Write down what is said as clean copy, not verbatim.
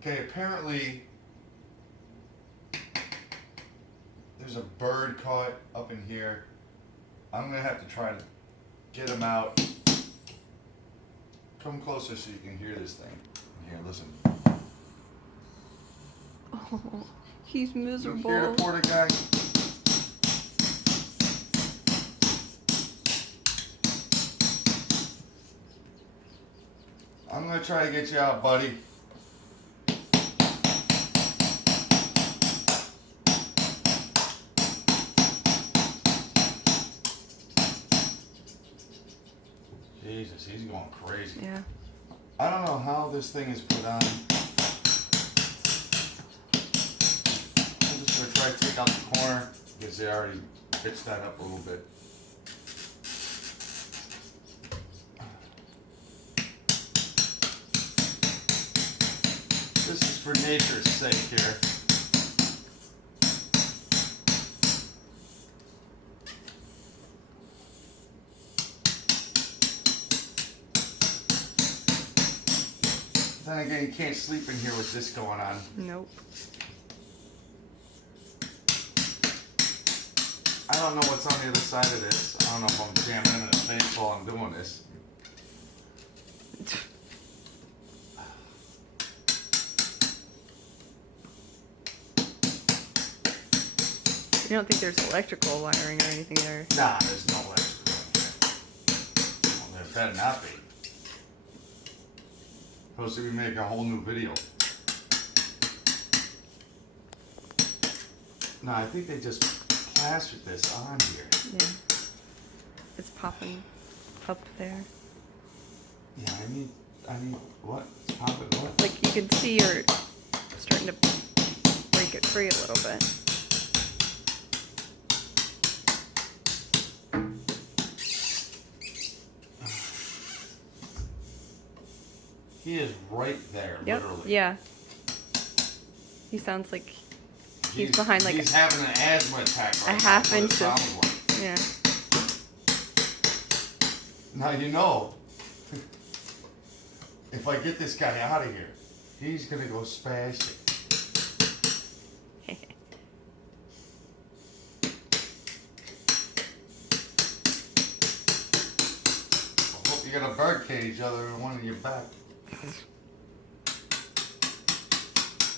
Okay, apparently there's a bird caught up in here. I'm gonna have to try to get him out. Come closer so you can hear this thing. Here, listen. Oh, he's miserable. You hear the porta guy? I'm gonna try to get you out, buddy. Jesus, he's going crazy. Yeah. I don't know how this thing is put on. I'm just gonna try to take out the corner because they already pitched that up a little bit. This is for nature's sake here. Then again, you can't sleep in here with this going on. Nope. I don't know what's on the other side of this. I don't know if I'm jamming in his face while I'm doing this. You don't think there's electrical wiring or anything there? Nah, there's no electrical in here. Well, there better not be. Supposed to be making a whole new video. No, I think they just plastered this on here. Yeah. It's popping up there. Yeah, I need what? It's popping what? Like you can see you're starting to break it free a little bit. He is right there, Yep. literally. Yeah. He sounds like he's behind like he's having an asthma attack right a now. half That's what it inch sounds of, like. yeah. Now you know, if I get this guy out of here, he's gonna go spastic. I hope you got a bird cage other than one in your back.